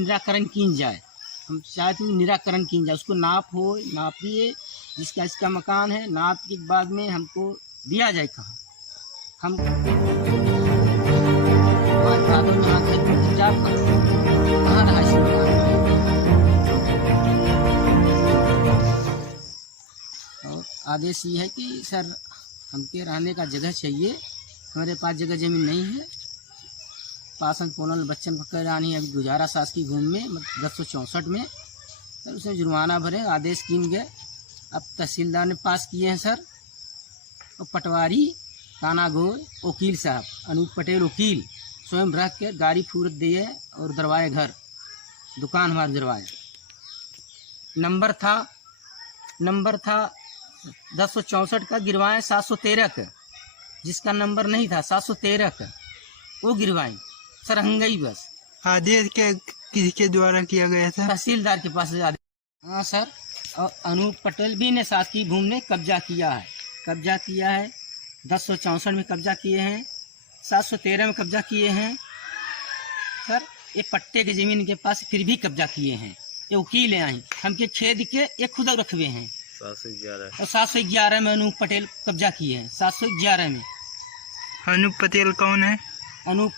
निराकरण की जाए। हम चाहते हैं निराकरण की जाए, उसको नापिए जिसका इसका मकान है, नाप के बाद में हमको दिया जाए। कहाँ हम भादों में यहाँ कहाँ रहायशी मकान, और आदेश ये है कि सर हमके रहने का जगह चाहिए, हमारे पास जगह ज़मीन नहीं है। पासन पोनल बच्चन को कह रहा नहीं, अभी गुजारा सास की घूम में 1064 में सर उसमें जुर्माना भरे, आदेश कीन गए। अब तहसीलदार ने पास किए हैं सर, और पटवारी कानागोर वकील साहब अनूप पटेल वकील स्वयं रख के गाड़ी फूरत दिए और दरवाए घर, दुकान हमारे दरवाए। नंबर था 1064 का, गिरवाएँ 713 का, जिसका नंबर नहीं था 713 का वो गिरवाएँ सर, हंगई बस। आदेश के किसके द्वारा किया गया था? तहसीलदार के पास आदेश। हाँ सर, और अनूप पटेल भी ने साथ की भूमि ने कब्जा किया है 1064 में कब्जा किए हैं, 713 में कब्जा किए हैं सर। ये पट्टे के जमीन के पास फिर भी कब्जा किए हैं। ये वकील है आई हमके खेद के ये खुद रखवे हैं 711, और 711 में अनूप पटेल कब्जा किए हैं। 711 में अनूप पटेल कौन है? अनूप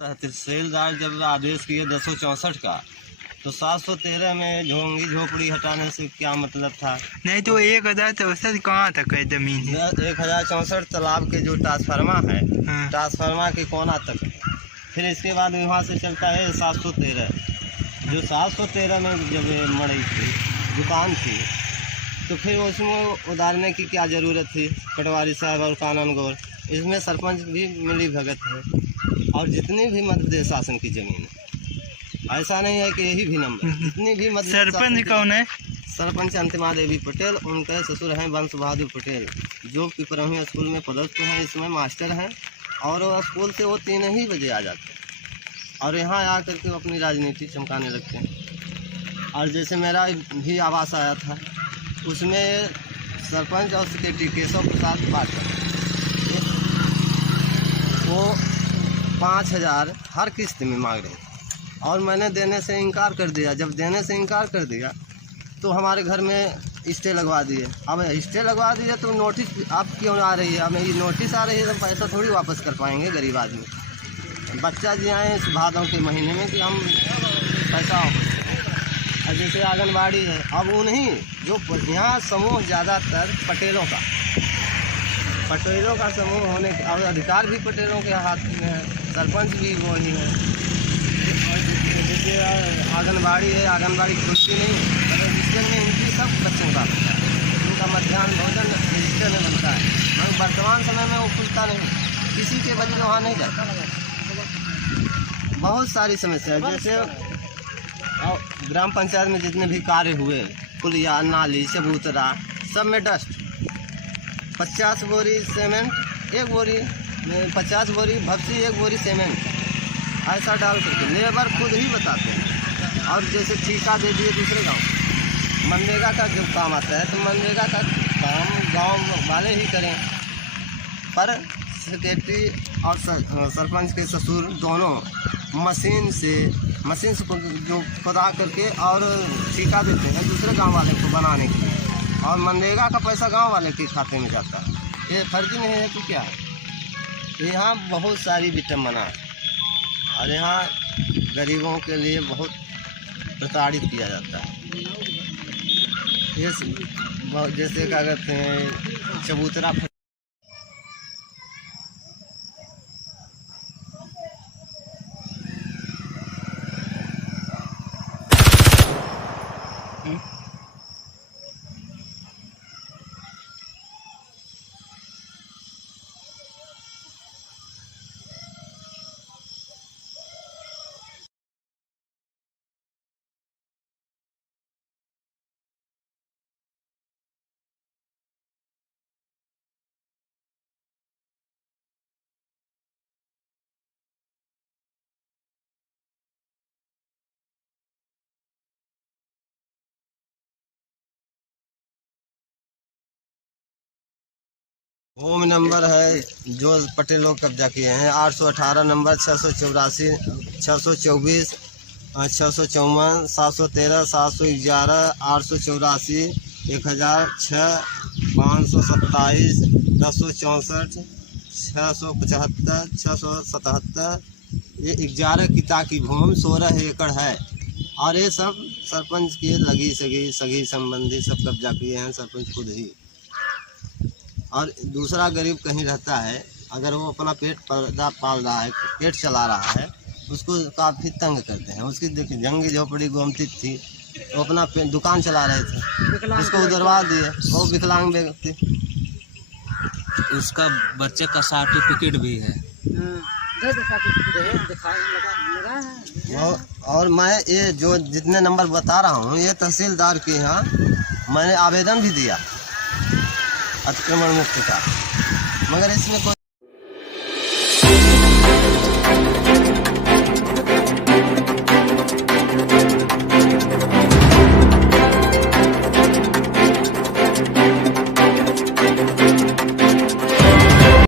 तहसीलदार जब आदेश किए 1064 का, तो 713 में झोंगी झोपड़ी हटाने से क्या मतलब था? नहीं तो 1064 कहाँ तक है जमीन? 1064 तालाब के जो ट्रांसफार्मर है, हाँ। ट्रांसफार्मर के कोना तक है। फिर इसके बाद वहाँ से चलता है 713, जो 713 में जब मड़ी थी दुकान थी, तो फिर उसमें उधारने की क्या ज़रूरत थी? पटवारी साहब और कानून गौर, इसमें सरपंच भी मिली भगत है, और जितनी भी मध्य प्रदेश शासन की जमीन है, ऐसा नहीं है कि यही भी नंबर, जितनी भी मध्य सरपंच कौन है? सरपंच अंतिमा देवी पटेल, उनके ससुर हैं वंश बहादुर पटेल, जो पिपरही स्कूल में पदस्थ हैं, इसमें मास्टर हैं, और वो स्कूल से वो 3 ही बजे आ जाते हैं और यहाँ आ करके अपनी राजनीति चमकाने लगते हैं। और जैसे मेरा भी आवास आया था, उसमें सरपंच और सेक्रेटरी केशव प्रसाद पाठक, वो 5000 हर किस्त में मांग रहे थे, और मैंने देने से इनकार कर दिया। जब देने से इनकार कर दिया तो हमारे घर में स्टे लगवा दिए। अब स्टे लगवा दिए तो नोटिस आप क्यों आ रही है? अब ये नोटिस आ रही है तो पैसा थोड़ी वापस कर पाएंगे गरीब आदमी। बच्चा जी आए इस भादों के महीने में कि हम पैसा वापस करें। जैसे आंगनबाड़ी है, अब वो नहीं, जो यहाँ समूह ज़्यादातर पटेलों का समूह होने के और अधिकार भी पटेलों के हाथ में है, सरपंच भी वो ही है। जैसे आंगनबाड़ी है, आंगनबाड़ी खुलती नहीं, रजिस्टर में इनकी सब बच्चों का बनता है, उनका मध्याह्न भोजन रजिस्टर में बनता है, मगर वर्तमान समय में वो खुलता नहीं, किसी के वजह वहाँ नहीं जाता। बहुत सारी समस्या है। जैसे ग्राम पंचायत में जितने भी कार्य हुए, पुलिया, नाली, चबूतरा, सब में डस्ट। 50 बोरी सीमेंट, 1 बोरी 50 बोरी भपसी, 1 बोरी सीमेंट, ऐसा डाल करके लेबर खुद ही बताते हैं। और जैसे ठेका दे दिए दूसरे गांव, मनरेगा का जो काम आता है तो मनरेगा का काम गांव वाले ही करें, पर सेक्रेटरी और सरपंच के ससुर दोनों मशीन से जो खुदा करके और ठेका देते हैं दूसरे गांव वाले को बनाने के लिए, और मनरेगा का पैसा गांव वाले के खाते में जाता है। ये फर्जी नहीं है तो क्या है? यहाँ बहुत सारी विटम्बना है, और यहाँ गरीबों के लिए बहुत प्रताड़ित किया जाता है। जैसे क्या कहते हैं, चबूतरा होम नंबर है जो पटेल लोग कब्जा किए हैं 818 नंबर 684 624 654 713 711 884 1006 527 1064 675 677 ये 11 किता की भूमि 16 एकड़ है और ये सब सरपंच के लगी सगी संबंधी सब कब्जा किए हैं सरपंच खुद ही। और दूसरा गरीब कहीं रहता है अगर वो अपना पेट पाल रहा है पेट चला रहा है उसको काफ़ी तंग करते हैं। उसकी देखिए जंगी झोपड़ी गोमती थी वो अपना दुकान चला रहे थे उसको उधरवा दिए वो विकलांग व्यक्ति उसका बच्चे का सर्टिफिकेट भी है। और मैं ये जो जितने नंबर बता रहा हूँ ये तहसीलदार के यहाँ मैंने आवेदन भी दिया अतिक्रमण मुक्त का मगर इसमें कोई